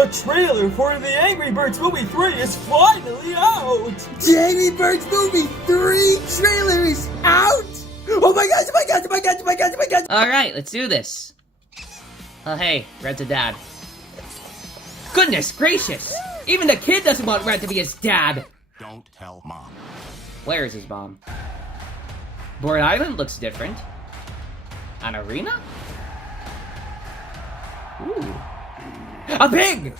The trailer for the Angry Birds Movie 3 is finally out! The Angry Birds Movie 3 trailer is out? Oh my gosh, oh my gosh, oh my gosh, oh my gosh, oh my gosh! Alright, let's do this. Oh hey, Red's a dad. Goodness gracious! Even the kid doesn't want Red to be his dad! Don't tell Mom. Where is his mom? Board Island looks different. An arena? Ooh. A pig!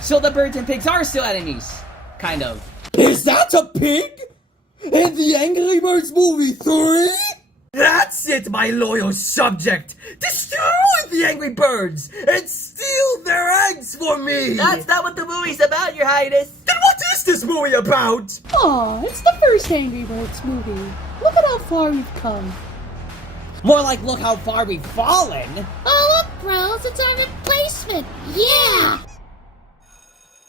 So the birds and pigs are still enemies. Kind of. Is that a pig? In the Angry Birds Movie 3? That's it, my loyal subject! Destroy the Angry Birds and steal their eggs for me! That's not what the movie's about, Your Highness! Then what is this movie about? Aw, it's the first Angry Birds movie. Look at how far we've come. More like, look how far we've fallen! Oh, look, bros, it's our replacement! Yeah!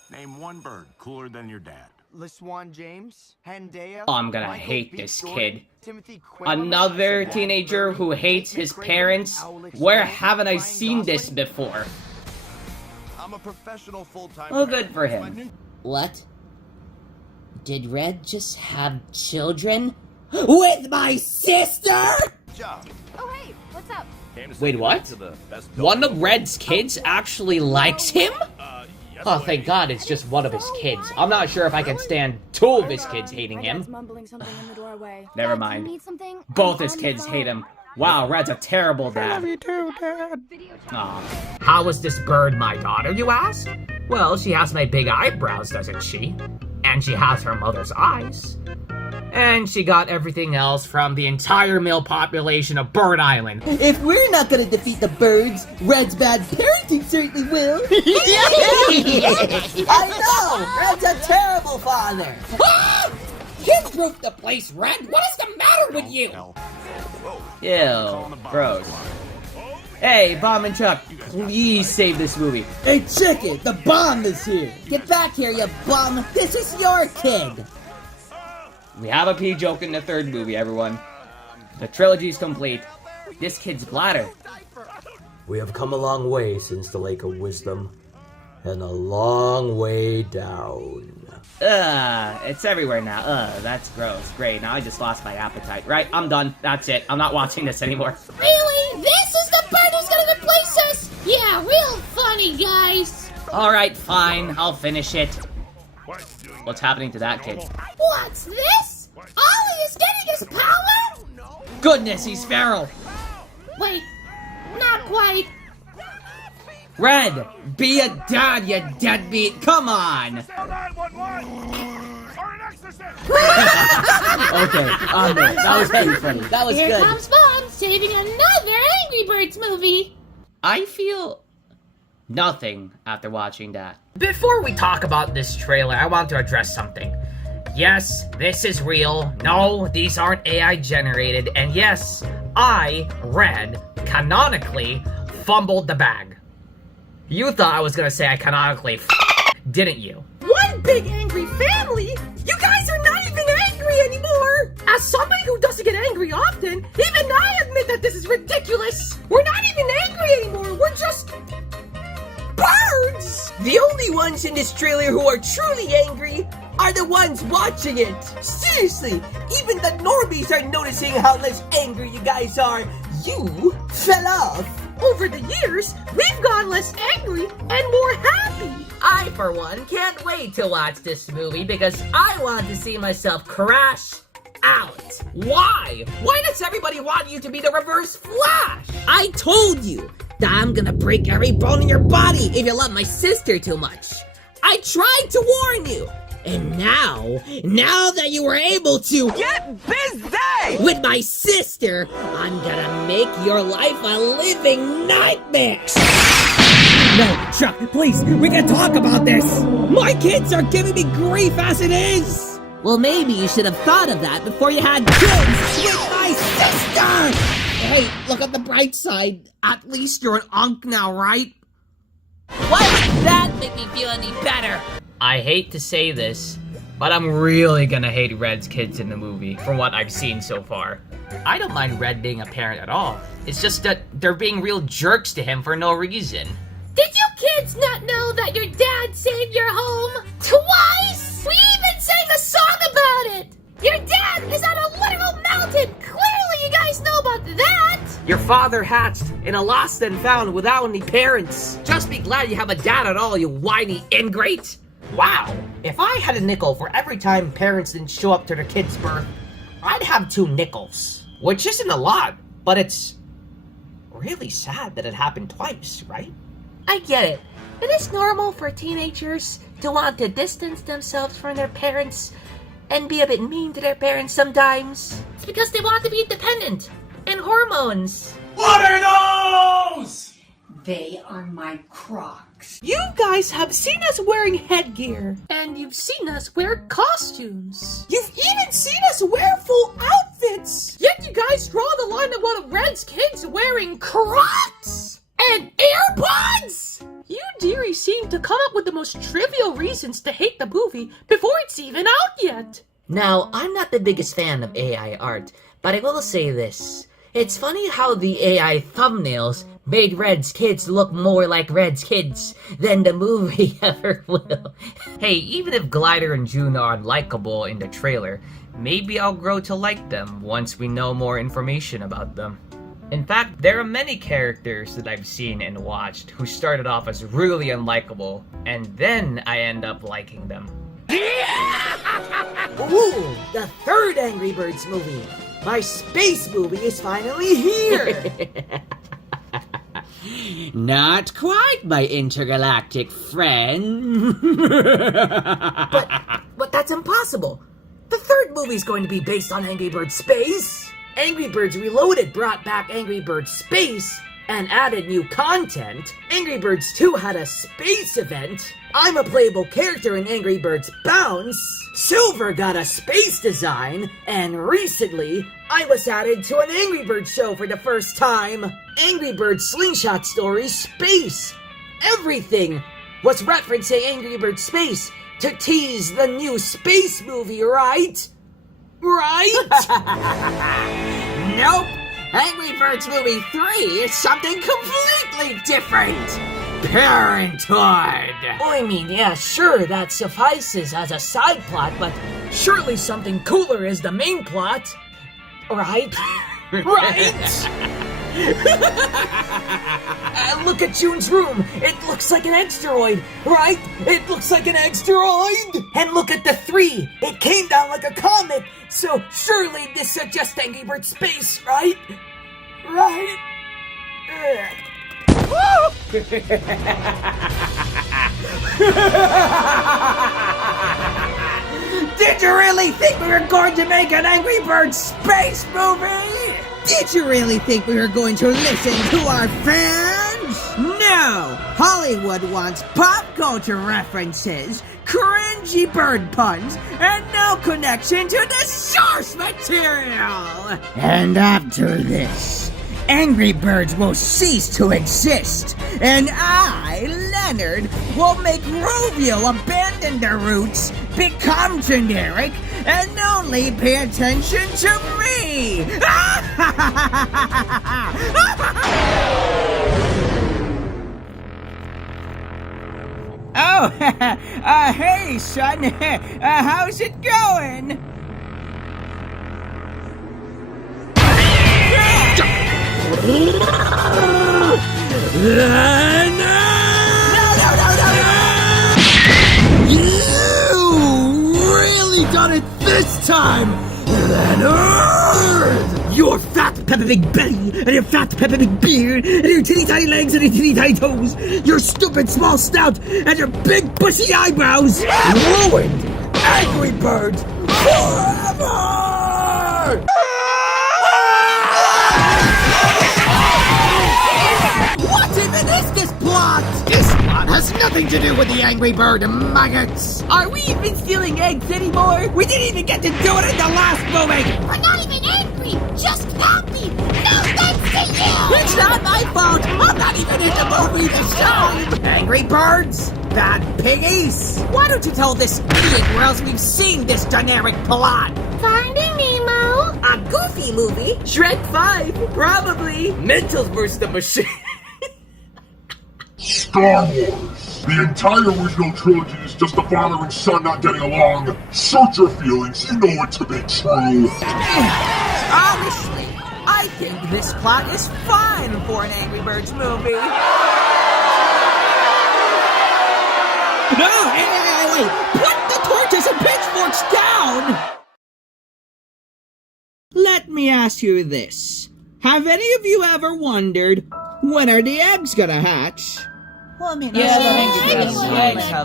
Name one bird cooler than your dad. LaSwan James, Hendaya, Oh, I'm gonna Michael hate B. this Jordan, kid. Timothy Quinn, Another Zach teenager Murray, who hates his Jake parents? Craven, Alex Where Ryan, haven't I Ryan seen this Gosling. before? I'm a professional full-time. Oh, good for him. What? Did Red just have children? With my sister?! Job. Oh, hey, what's up? Wait, what? One of Red's kids actually likes him? Oh, thank God it's just one of his kids. I'm not sure if I can stand two of his kids hating My dad's him. mumbling something in the doorway. Never Dad, do you mind. need something? Both I'm his on the kids phone. hate him. Wow, Red's a terrible dad. too, Dad. Aw. How is this bird my daughter, you ask? Well, she has my big eyebrows, doesn't she? And she has her mother's eyes. And she got everything else from the entire male population of Bird Island. If we're not gonna defeat the birds, Red's bad parenting certainly will! I know! Red's a terrible father! Kid-proof the place, Red! What is the matter with you? Ew, gross. Hey, Bomb and Chuck, please save this movie. Hey, check it! The bomb is here! Get back here, you bum! This is your kid! We have a pee joke in the third movie, everyone. The trilogy's complete. This kid's bladder. We have come a long way since the Lake of Wisdom, and a long way down. It's everywhere now. That's gross. Great, now I just lost my appetite. Right, I'm done. That's it. I'm not watching this anymore. Really? This is the bird who's gonna replace us? Yeah, real funny, guys. Alright, fine. I'll finish it. What's happening to that kid? What's this? Ollie is getting his power? Goodness, he's feral! Wait, not quite. Red, be a dad, you deadbeat! Come on! Okay, that was pretty funny. That was Here good. comes Mom saving another Angry Birds movie. I feel nothing after watching that. Before we talk about this trailer, I want to address something. Yes, this is real. No, these aren't AI generated. And yes, I, Red, canonically fumbled the bag. You thought I was gonna say I canonically didn't you? One big angry family? You guys are not even angry anymore! As somebody who doesn't get angry often, even I admit that this is ridiculous! We're not even angry anymore, we're just Birds! The only ones in this trailer who are truly angry are the ones watching it. Seriously, even the normies are noticing how less angry you guys are. You fell off. Over the years, we've gone less angry and more happy. I, for one, can't wait to watch this movie because I want to see myself crash out. Why? Why does everybody want you to be the Reverse Flash? I told you that I'm gonna break every bone in your body if you love my sister too much. I tried to warn you. And now that you were able to get busy with my sister, I'm gonna make your life a living nightmare. No, Chuck, please, we can talk about this. My kids are giving me grief as it is. Well, maybe you should have thought of that before you had kids with my sister. Hey, look at the bright side. At least you're an unk now, right? Why would that make me feel any better? I hate to say this, but I'm really gonna hate Red's kids in the movie, from what I've seen so far. I don't mind Red being a parent at all. It's just that they're being real jerks to him for no reason. Did you kids not know that your dad saved your home? Twice? We even sang a song about it! Your dad is on a literal mountain! Clearly you guys know about that! Your father hatched in a lost and found without any parents. Just be glad you have a dad at all, you whiny ingrate. Wow, if I had a nickel for every time parents didn't show up to their kid's birth, I'd have 2 nickels. Which isn't a lot, but it's really sad that it happened twice, right? I get it. It is normal for teenagers to want to distance themselves from their parents and be a bit mean to their parents sometimes. It's because they want to be independent. And hormones. What are those? They are my Crocs. You guys have seen us wearing headgear. And you've seen us wear costumes. You've even seen us wear full outfits. Yet you guys draw the line of one of Red's kids wearing Crocs and AirPods. You dearie seem to come up with the most trivial reasons to hate the movie before it's even out yet. Now, I'm not the biggest fan of AI art, but I will say this. It's funny how the AI thumbnails made Red's kids look more like Red's kids than the movie ever will. Hey, even if Glider and June are unlikable in the trailer, maybe I'll grow to like them once we know more information about them. In fact, there are many characters that I've seen and watched who started off as really unlikable, and then I end up liking them. Ooh, the third Angry Birds movie. My space movie is finally here. Not quite, my intergalactic friend. But that's impossible. The third movie's going to be based on Angry Birds Space. Angry Birds Reloaded brought back Angry Birds Space and added new content. Angry Birds 2 had a space event. I'm a playable character in Angry Birds Bounce. Silver got a space design. And recently, I was added to an Angry Birds show for the first time. Angry Birds Slingshot Story Space. Everything was referencing Angry Birds Space to tease the new space movie, right? Right? Nope. Angry Birds Movie 3 is something completely different. Parenthood. I mean, yeah, sure, that suffices as a side plot, but surely something cooler is the main plot. Right? Right? Look at June's room. It looks like an asteroid, right? It looks like an asteroid. And look at the 3. It came down like a comet. So surely this suggests Angry Birds Space, right? Right? Did you really think we were going to make an Angry Birds Space movie? Did you really think we were going to listen to our fans? No! Hollywood wants pop culture references, cringy bird puns, and no connection to the source material! And after this, Angry Birds will cease to exist, and I, Leonard, will make Rovio abandon their roots, become generic, and only pay attention to me! Oh, hey, son, how's it going? You really done it this time, Leonard! Your fat Peppa Pig belly, and your fat Peppa Pig beard, and your teeny tiny legs, and your teeny tiny toes, your stupid small snout, and your big bushy eyebrows ruined Angry Birds forever! What even is this plot? This plot has nothing to do with the Angry Bird maggots. Are we even stealing eggs anymore? We didn't even get to do it in the last movie. We're not even angry, just happy. No thanks to you. It's not my fault. I'm not even in the movie this time. Angry Birds, bad piggies. Why don't you tell this idiot where else we've seen this generic plot? Finding Nemo. A Goofy movie? Shrek 5, probably. Mental versus the machine. Star Wars. The entire original trilogy is just a father and son not getting along. Search your feelings, you know it to be true. Honestly, I think this plot is fine for an Angry Birds movie. No, hey, put the torches and pitchforks down! Let me ask you this. Have any of you ever wondered, when are the eggs gonna hatch? Well, I mean, Yeah,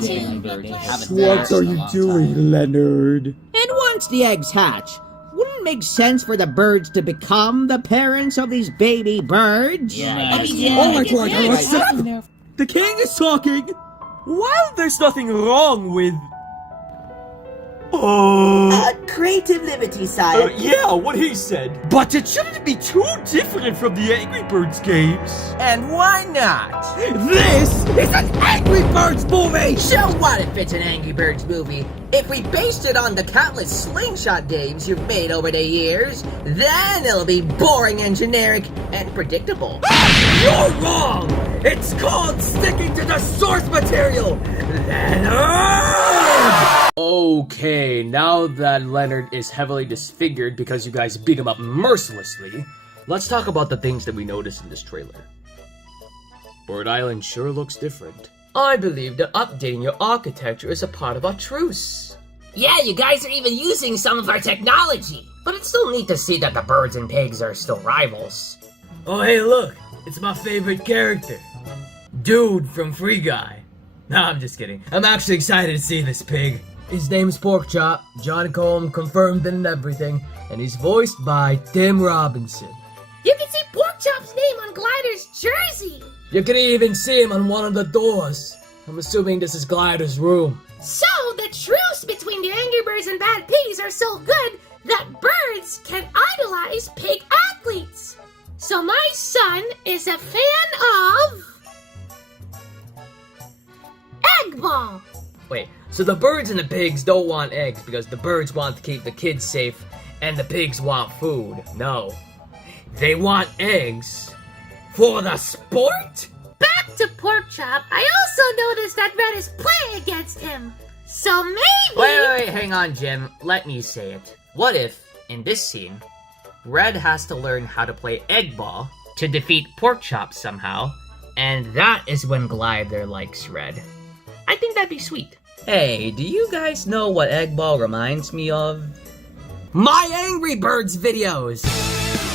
the What are you doing, Leonard? And once the eggs hatch, wouldn't it make sense for the birds to become the parents of these baby birds? Oh my god, shut up! The king is talking! While there's nothing wrong with... creative liberty, sire. Yeah, what he said. But it shouldn't be too different from the Angry Birds games. And why not? This is an Angry Birds movie! So what if it's an Angry Birds movie? If we based it on the countless slingshot games you've made over the years, then it'll be boring and generic and predictable. You're wrong! It's called sticking to the source material! Leonard! Okay, now that Leonard is heavily disfigured because you guys beat him up mercilessly, let's talk about the things that we noticed in this trailer. Bird Island sure looks different. I believe that updating your architecture is a part of our truce. Yeah, you guys are even using some of our technology. But it's still neat to see that the birds and pigs are still rivals. Oh hey look, it's my favorite character. Dude from Free Guy. No, I'm just kidding. I'm actually excited to see this pig. His name's Porkchop, John Combe confirmed and everything, and he's voiced by Tim Robinson. You can see Porkchop's name on Glider's jersey. You can even see him on one of the doors. I'm assuming this is Glider's room. So, the truce between the Angry Birds and Bad Pigs are so good that birds can idolize pig athletes. So my son is a fan of... Egg Ball. Wait, so the birds and the pigs don't want eggs because the birds want to keep the kids safe and the pigs want food. No. They want eggs for the sport? Back to Porkchop, I also noticed that Red is playing against him. So maybe... Wait, hang on, Jim. Let me say it. What if, in this scene, Red has to learn how to play Egg Ball to defeat Porkchop somehow, and that is when Glider likes Red? I think that'd be sweet. Hey, do you guys know what Egg Ball reminds me of? My Angry Birds videos!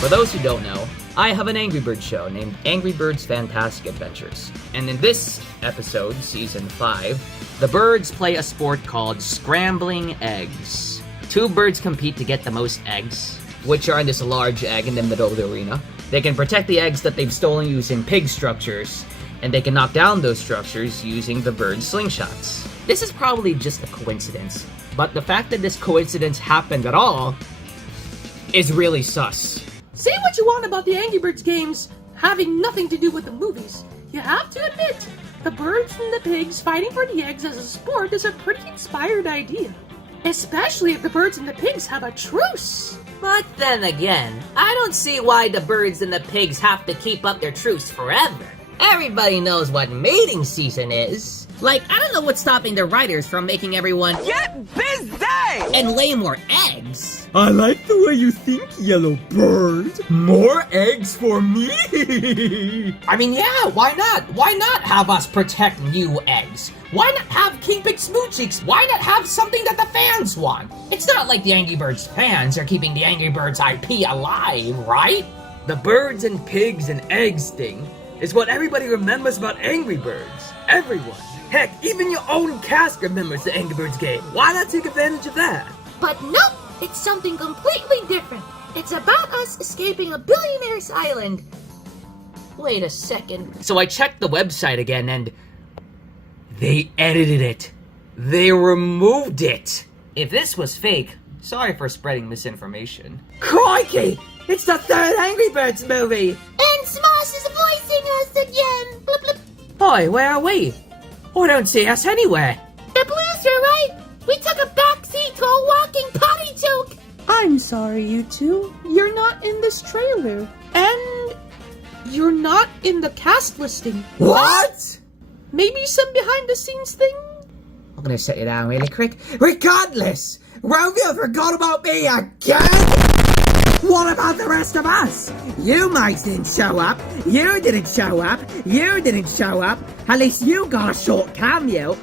For those who don't know, I have an Angry Birds show named Angry Birds Fantastic Adventures. And in this episode, Season 5, the birds play a sport called Scrambling Eggs. Two birds compete to get the most eggs, which are in this large egg in the middle of the arena. They can protect the eggs that they've stolen using pig structures, and they can knock down those structures using the bird slingshots. This is probably just a coincidence, but the fact that this coincidence happened at all is really sus. Say what you want about the Angry Birds games having nothing to do with the movies. You have to admit, the birds and the pigs fighting for the eggs as a sport is a pretty inspired idea. Especially if the birds and the pigs have a truce. But then again, I don't see why the birds and the pigs have to keep up their truce forever. Everybody knows what mating season is. Like, I don't know what's stopping the writers from making everyone get busy and lay more eggs. I like the way you think, Yellow Bird. More eggs for me. I mean, yeah, why not? Why not have us protect new eggs? Why not have King Pig Smoochies? Why not have something that the fans want? It's not like the Angry Birds fans are keeping the Angry Birds IP alive, right? The birds and pigs and eggs thing is what everybody remembers about Angry Birds. Everyone. Heck, even your own cast remembers the Angry Birds game. Why not take advantage of that? But nope, it's something completely different. It's about us escaping a billionaire's island. Wait a second. So I checked the website again and they edited it. They removed it. If this was fake, sorry for spreading misinformation. Crikey! It's the third Angry Birds movie! And Smosh is voicing us again! Blip, blip. Boy, where are we? I don't see us anywhere. The Blues are right! We took a backseat to a walking potty joke! I'm sorry, you two. You're not in this trailer. And you're not in the cast listing. What? Maybe some behind-the-scenes thing? I'm gonna set you down really quick. Regardless, Romeo forgot about me again! What about the rest of us? You mice didn't show up, you didn't show up, you didn't show up. At least you got a short cameo.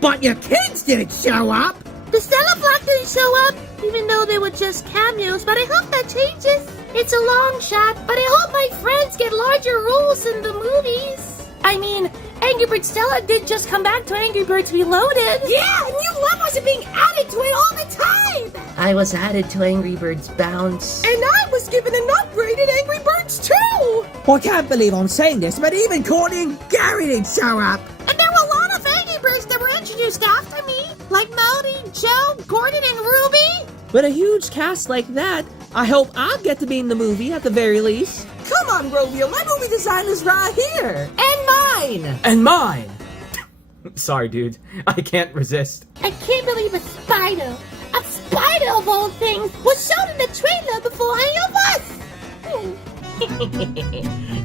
But your kids didn't show up! The Stella Flock didn't show up, even though they were just cameos, but I hope that changes. It's a long shot, but I hope my friends get larger roles in the movies. I mean, Angry Birds Stella did just come back to Angry Birds Reloaded. Yeah, new levels are being added to it all the time. I was added to Angry Birds Bounce. And I was given an upgraded Angry Birds too. I can't believe I'm saying this, but even Courtney and Gary didn't show up. And there were a lot of Angry Birds that were introduced after me, like Melody, Joe, Gordon, and Ruby. With a huge cast like that, I hope I'll get to be in the movie at the very least. Come on, Romeo, my movie design is right here. And mine! And mine! Sorry, dude. I can't resist. I can't believe a spider of all things, was shown in the trailer before any of us.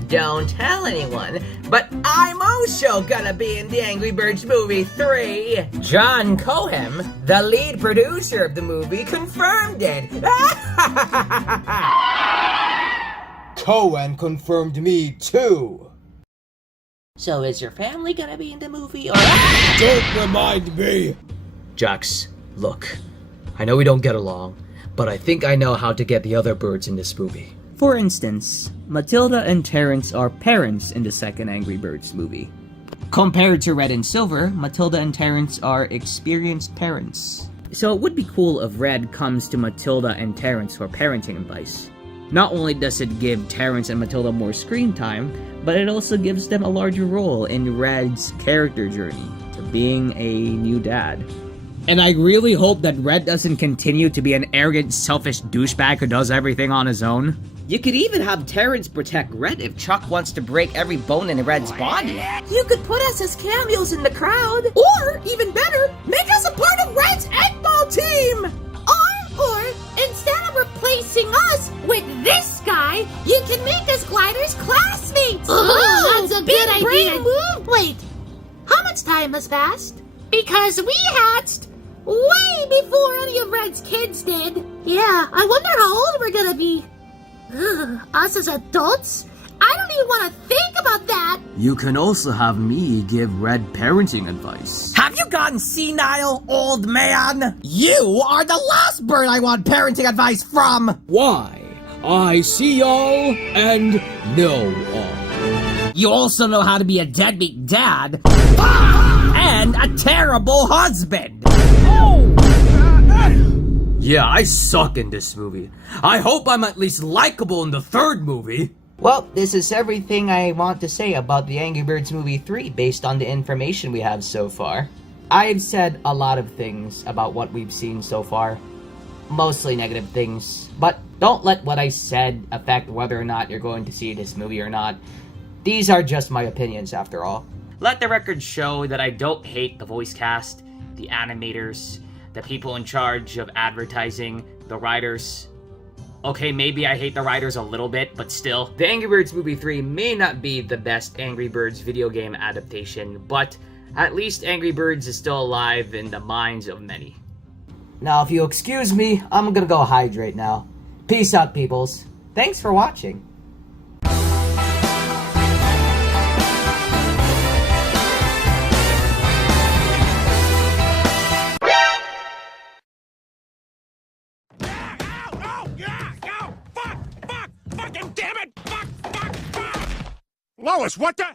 Don't tell anyone, but I'm also gonna be in the Angry Birds movie 3. John Cohen, the lead producer of the movie, confirmed it. Cohen confirmed me too. So is your family gonna be in the movie, or... Don't remind me. Jax, look. I know we don't get along, but I think I know how to get the other birds in this movie. For instance, Matilda and Terrence are parents in the second Angry Birds movie. Compared to Red and Silver, Matilda and Terrence are experienced parents. So it would be cool if Red comes to Matilda and Terrence for parenting advice. Not only does it give Terrence and Matilda more screen time, but it also gives them a larger role in Red's character journey to being a new dad. And I really hope that Red doesn't continue to be an arrogant, selfish douchebag who does everything on his own. You could even have Terrence protect Red if Chuck wants to break every bone in Red's body. You could put us as cameos in the crowd. Or, even better, make us a part of Red's egg ball team! Or, instead of replacing us with this guy, you can make us Glider's classmates! Oh, that's a good idea! Move. Wait, how much time has passed? Because we hatched way before any of Red's kids did. Yeah, I wonder how old we're gonna be. Ugh, us as adults? I don't even want to think about that! You can also have me give Red parenting advice. Have you gotten senile, old man? You are the last bird I want parenting advice from! Why? I see all and know all. You also know how to be a deadbeat dad and a terrible husband! Yeah, I suck in this movie. I hope I'm at least likable in the third movie. Well, this is everything I want to say about the Angry Birds Movie 3 based on the information we have so far. I've said a lot of things about what we've seen so far. Mostly negative things. But don't let what I said affect whether or not you're going to see this movie or not. These are just my opinions after all. Let the record show that I don't hate the voice cast, the animators, the people in charge of advertising, the writers. Okay, maybe I hate the writers a little bit, but still. The Angry Birds Movie 3 may not be the best Angry Birds video game adaptation, but at least Angry Birds is still alive in the minds of many. Now, if you'll excuse me, I'm gonna go hydrate now. Peace out, peoples. Thanks for watching. Lois, what the?